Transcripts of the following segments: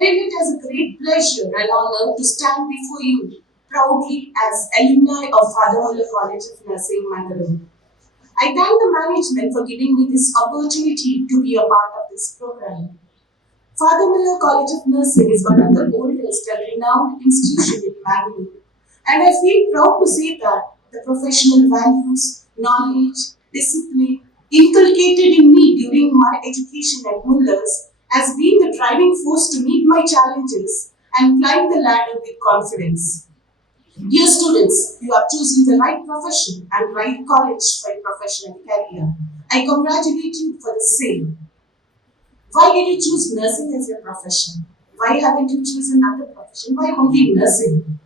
It is a great pleasure and honor to stand before you proudly as alumni of Father Muller College of Nursing, Mangaluru. I thank the management for giving me this opportunity to be a part of this program. Father Muller College of Nursing is one of the oldest and renowned institutions in Mangaluru, and I feel proud to say that the professional values, knowledge, discipline inculcated in me during my education at Muller's has been the driving force to meet my challenges and climb the ladder with confidence. Dear students, you have chosen the right profession and right college for your professional career. I congratulate you for the same. Why did you choose nursing as your profession? Why haven't you chosen another profession? Why only nursing?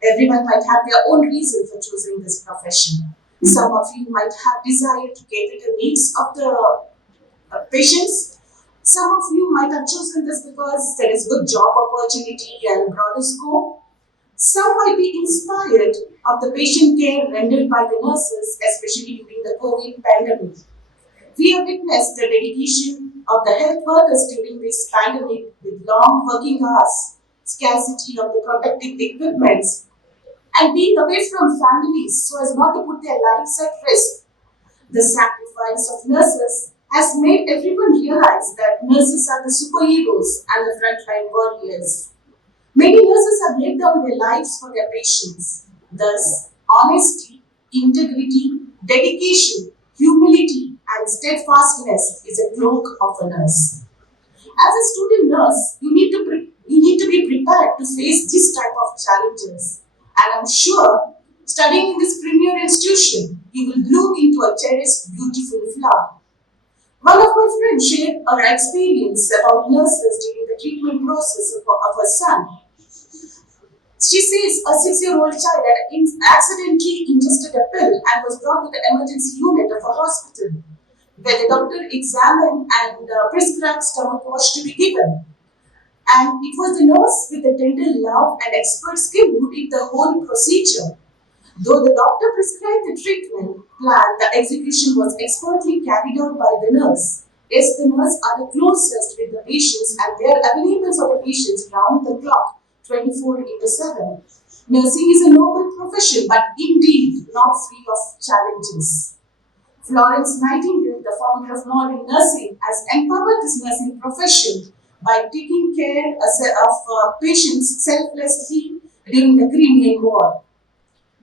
Everyone might have their own reason for choosing this profession. Some of you might have desire to cater the needs of the patients. Some of you might have chosen this because there is good job opportunity and broader scope. Some might be inspired of the patient care rendered by the nurses, especially during the COVID pandemic. We have witnessed the dedication of the health workers during this pandemic with long working hours, scarcity of the protective equipments, and being away from families so as not to put their lives at risk. The sacrifice of nurses has made everyone realize that nurses are the superheroes and the frontline warriors. Many nurses have laid down their lives for their patients. Thus, honesty, integrity, dedication, humility, and steadfastness is a cloak of a nurse. As a student nurse, you need to be prepared to face this type of challenges. And I'm sure, studying in this premier institution, you will bloom into a cherished, beautiful flower. One of my friends shared her experience about nurses during the treatment process of her son. She says a 6-year-old child had accidentally ingested a pill and was brought to the emergency unit of a hospital, where the doctor examined and prescribed stomach wash to be given. And it was the nurse with the tender love and expert skill who did the whole procedure. Though the doctor prescribed the treatment plan, the execution was expertly carried out by the nurse. Yes, the nurse are the closest with the patients and they are available for the patients round the clock, 24 into 7. Nursing is a noble profession, but indeed not free of challenges. Florence Nightingale, the founder of modern nursing, has empowered this nursing profession by taking care of patients selflessly during the Crimean War.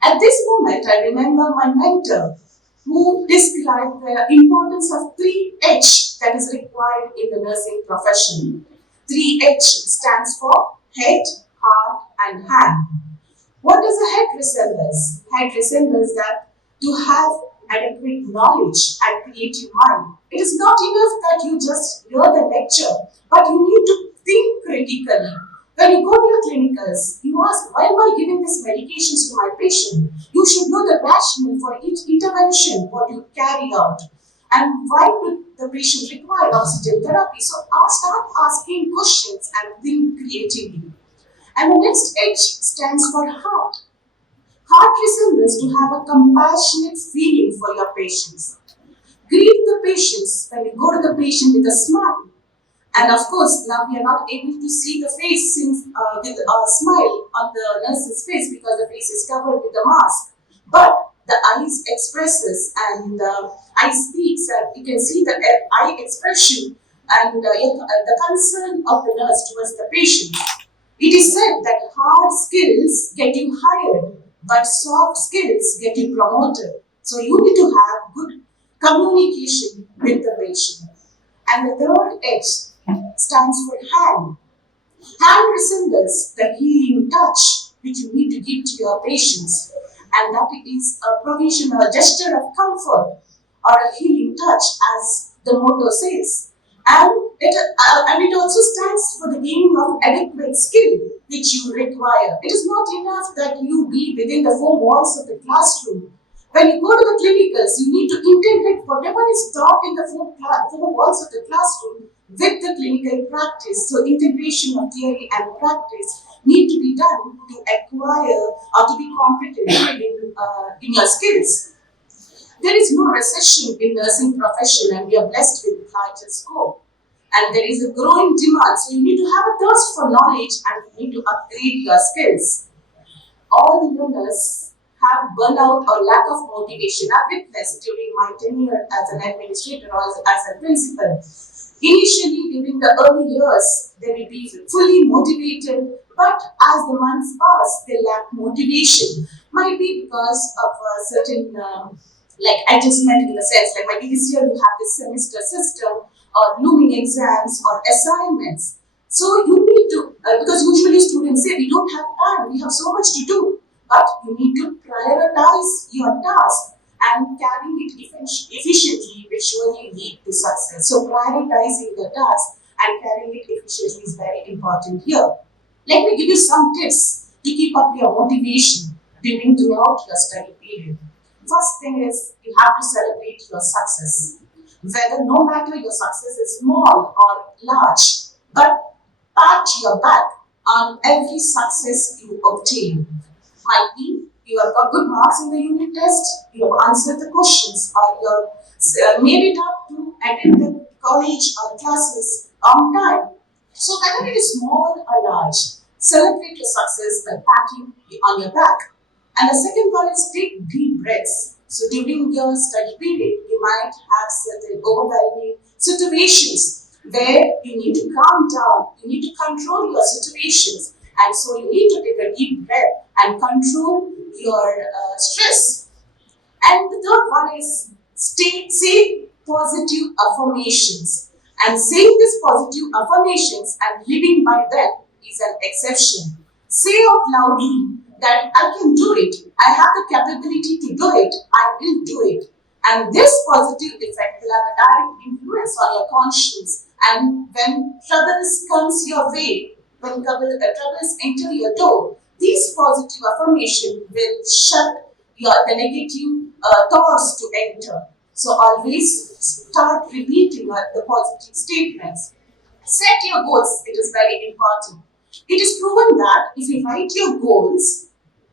At this moment, I remember my mentor who described the importance of 3H that is required in the nursing profession. 3H stands for head, heart, and hand. What does a head resembles? Head resembles that to have adequate knowledge and creative mind. It is not enough that you just hear the lecture, but you need to think critically. When you go to your clinicals, you ask, why am I giving these medications to my patient? You should know the rationale for each intervention, what you carry out, and why would the patient require oxygen therapy. So start asking questions and think creatively. And the next H stands for heart. Heart resembles to have a compassionate feeling for your patients. Greet the patients when you go to the patient with a smile. And of course, now we are not able to see the face with a smile on the nurse's face because the face is covered with a mask. But the eyes expresses and the eye speaks, and you can see the eye expression and the concern of the nurse towards the patient. It is said that hard skills get you hired, but soft skills get you promoted. So you need to have good communication with the patient. And the third H stands for hand. Hand resembles the healing touch which you need to give to your patients, and that is a provision, a gesture of comfort or a healing touch, as the motto says. And it also stands for the gaining of adequate skill which you require. It is not enough that you be within the four walls of the classroom. When you go to the clinicals, you need to integrate whatever is taught in the four walls of the classroom with the clinical practice. So integration of theory and practice need to be done to acquire or to be competent in your skills. There is no recession in nursing profession and we are blessed with larger scope. and there is a growing demand. So you need to have a thirst for knowledge and you need to upgrade your skills. All learners have burnout or lack of motivation. I've witnessed during my tenure as an administrator or as a principal. Initially, during the early years, they will be fully motivated, but as the months pass, they lack motivation. Might be because of a certain like adjustment in the sense, like maybe this year you have this semester system or looming exams or assignments. So you need to, because usually students say we don't have time, we have so much to do, but you need to prioritize your task and carrying it efficiently will surely lead to success. So prioritizing the task and carrying it efficiently is very important here. Let me give you some tips to keep up your motivation during throughout your study period. First thing is you have to celebrate your success. Whether no matter your success is small or large, but pat your back on every success you obtain. Might be you have got good marks in the unit test, you have answered the questions, or you have made it up to attend the college or classes on time. So whether it is small or large, celebrate your success by patting on your back. And the second one is take deep breaths. So during your study period, you might have certain overwhelming situations where you need to calm down, you need to control your situations. And so you need to take a deep breath and control your stress. And the third one is say positive affirmations. And saying these positive affirmations and living by them is an exception. Say out loudly that I can do it, I have the capability to do it, I will do it. And this positive effect will have a direct influence on your conscience. And when troubles comes your way, when troubles enter your door, these positive affirmation will shut the negative thoughts to enter. So always start repeating the positive statements. Set your goals. It is very important. It is proven that if you write your goals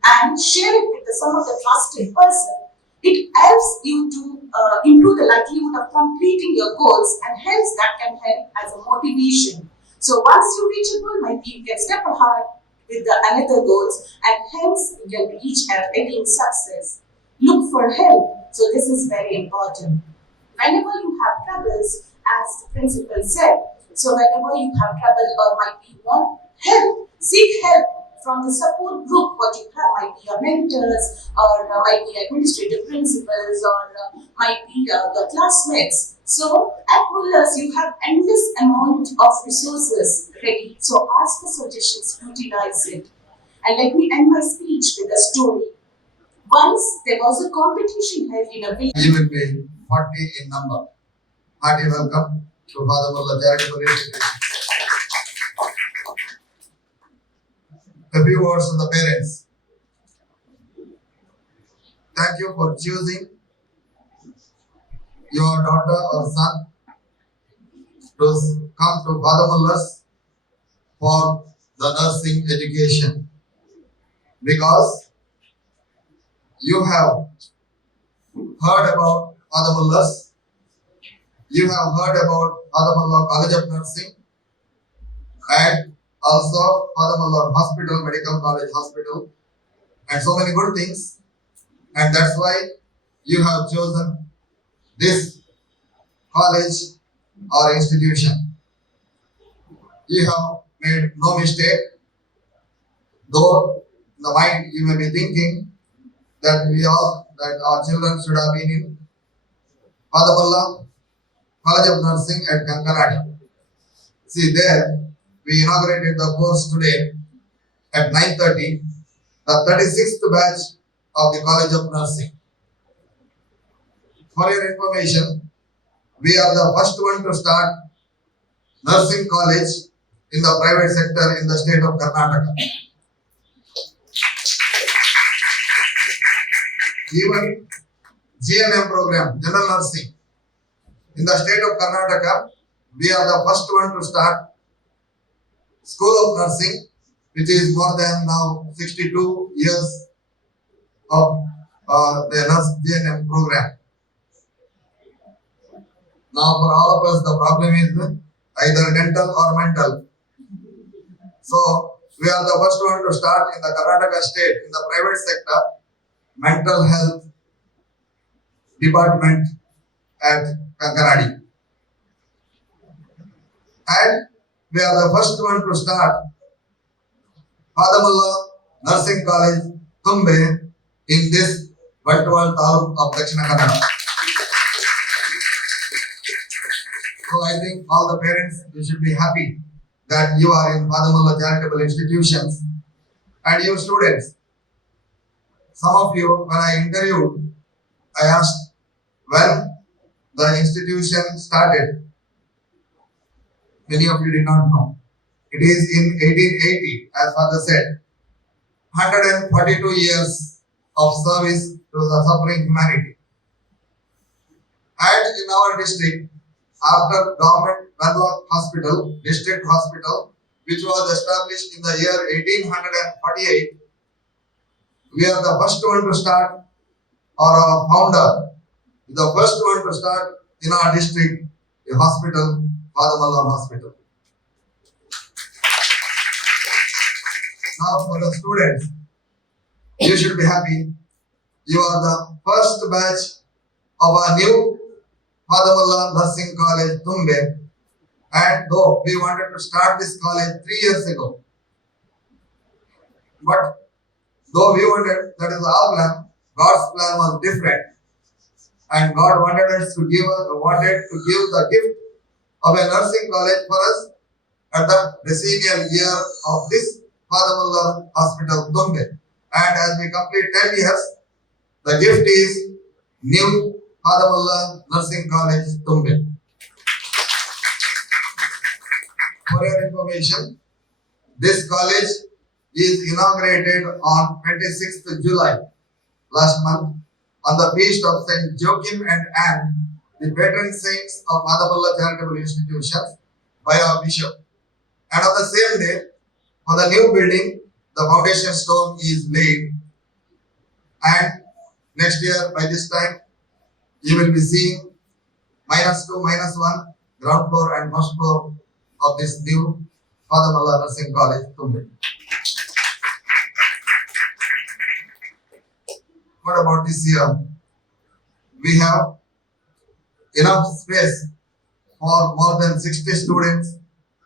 and share it with some of the trusted person, it helps you to improve the likelihood of completing your goals, and hence that can help as a motivation. So once you reach a goal, maybe you can step ahead with the another goals, and hence you can reach and attain success. Look for help. So this is very important. Whenever you have troubles, as the principal said, so whenever you have trouble or might be want help, seek help from the support group. What you have might be your mentors, or might be administrative principals, or might be the classmates. So at Muller's, you have endless amount of resources ready. So ask for suggestions, utilize it. And let me end my speech with a story. Once there was a competition held in a village. You will be 40 in number. Hearty welcome to Father Muller Charitable. A few words from the parents. Thank you for choosing your daughter or son to come to Father Muller's for the nursing education, because you have heard about Father Muller's, you have heard about Father Muller College of Nursing, and also Father Muller Hospital, Medical College Hospital, and so many good things. And that's why you have chosen this college or institution. You have made no mistake, though in the mind you may be thinking that our children should have been in Father Muller College of Nursing at Karnataka. See, there we inaugurated the course today at 9:30, the 36th batch of the College of Nursing. For your information, we are the first one to start nursing college in the private sector in the state of Karnataka. Even GNM program, General Nursing, in the state of Karnataka, we are the first one to start School of Nursing, which is more than now 62 years of the nurse GNM program. Now for all of us, the problem is either dental or mental. So we are the first one to start in the Karnataka state in the private sector mental health department at Kankanadi. And we are the first one to start Muller Nursing College, Thumbay, in this Bantual Taluk of Dakshina Kannada. So I think all the parents, you should be happy that you are in Muller charitable institutions. And you students, some of you, when I interviewed, I asked when the institution started. Many of you did not know. It is in 1880, as father said. 142 years of service to the suffering humanity. And in our district, after government Mangaluru Hospital, district hospital, which was established in the year 1848, we are the first one to start, or our founder, the first one to start in our district, a hospital, Father Muller Hospital. Now for the students, you should be happy. You are the first batch of a new Father Muller Nursing College, Thumbay. And though we wanted to start this college 3 years ago, but though we wanted, that is our plan, God's plan was different. And God wanted to give the gift of a nursing college for us at the decennial year of this Father Muller Hospital, Thumbay. And as we complete 10 years, the gift is new Father Muller Nursing College, Thumbay. For your information, this college is inaugurated on 26th July last month on the feast of Saint Joachim and Anne, the patron saints of Father Muller Charitable Institutions, by our bishop. And on the same day, for the new building, the foundation stone is laid. And next year, by this time, you will be seeing -2, -1, ground floor and first floor of this new Father Muller Nursing College, Thumbay. What about this year? We have enough space for more than 60 students,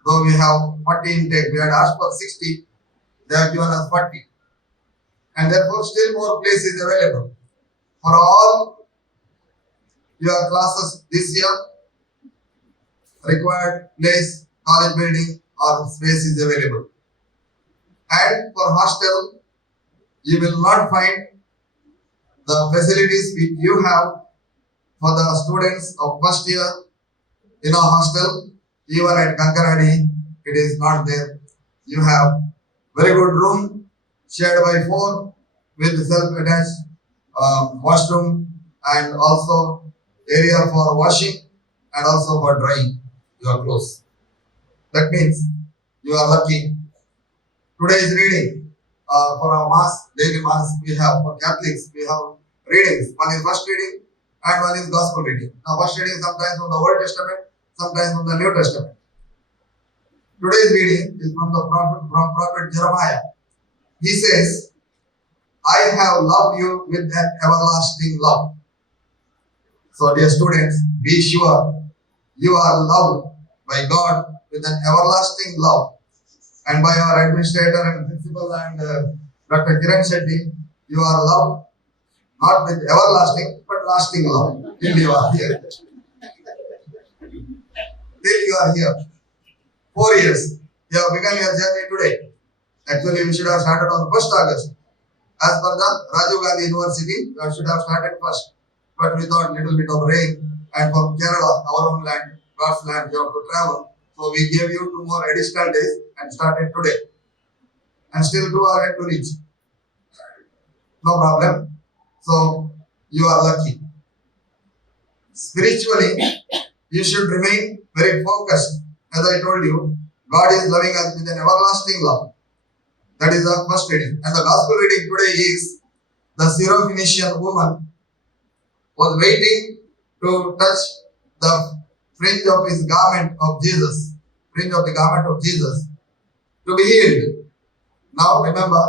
though we have 40 intake. We had asked for 60, they have given us 40. And therefore still more place is available. For all your classes this year, required place, college building or space is available. And for hostel, you will not find the facilities which you have for the students of first year in a hostel. Even at Kankanadi, it is not there. You have very good room, shared by 4 with self-attached washroom and also area for washing and also for drying your clothes. That means you are lucky. Today's reading for our mass, daily mass, we have for Catholics, we have readings. One is first reading and one is gospel reading. Now first reading sometimes from the Old Testament, sometimes from the New Testament. Today's reading is from Prophet Jeremiah. He says, I have loved you with an everlasting love. So dear students, be sure you are loved by God with an everlasting love. And by our administrator and principal and Dr. Kiran Shetty, you are loved not with everlasting but lasting love till you are here. Till you are here. 4 years. You have begun your journey today. Actually, we should have started on 1st August. As per the Rajiv Gandhi University, we should have started first. But we thought little bit of rain, and from Kerala, our own land, God's land, you have to travel. So we gave you 2 more additional days and started today. And still 2 are yet to reach. No problem. So you are lucky. Spiritually, you should remain very focused. As I told you, God is loving us with an everlasting love. That is the first reading. And the gospel reading today is the Syrophoenician woman was waiting to touch the fringe of his garment of Jesus. fringe of the garment of Jesus to be healed. Now remember,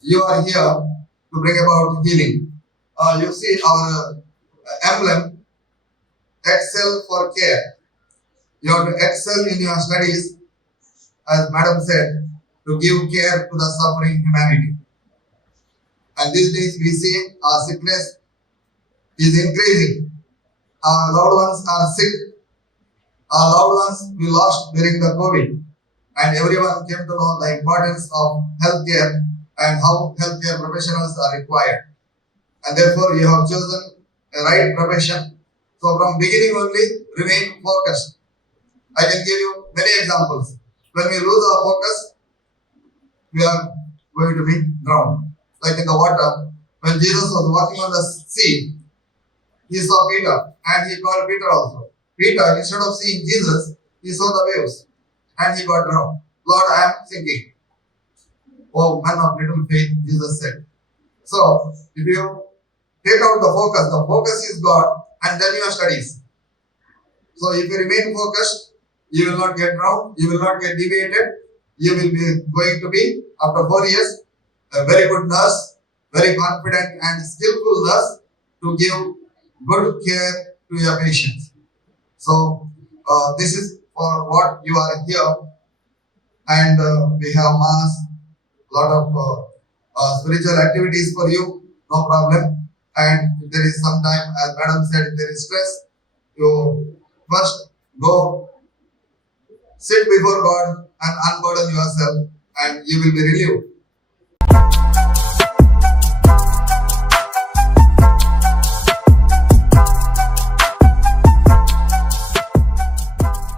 you are here to bring about healing. You see our emblem, excel for care. You have to excel in your studies, as Madam said, to give care to the suffering humanity. And these days we see our sickness is increasing. Our loved ones are sick. Our loved ones we lost during the COVID. And everyone came to know the importance of healthcare and how healthcare professionals are required. And therefore you have chosen a right profession. So from beginning only, remain focused. I can give you many examples. When we lose our focus, we are going to be drowned. Like in the water, when Jesus was walking on the sea, he saw Peter and he called Peter also. Peter, instead of seeing Jesus, he saw the waves and he got drowned. Lord, I am sinking. Oh, man of little faith, Jesus said. So, if you take out the focus is God and then your studies. So, if you remain focused, you will not get drowned, you will not get deviated, you will be going to be, after 4 years, a very good nurse, very confident and skillful nurse to give good care to your patients. So, this is for what you are here, and we have mass, lot of spiritual activities for you, no problem. And if there is some time, as Madam said, if there is stress, you first go sit before God and unburden yourself, and you will be relieved.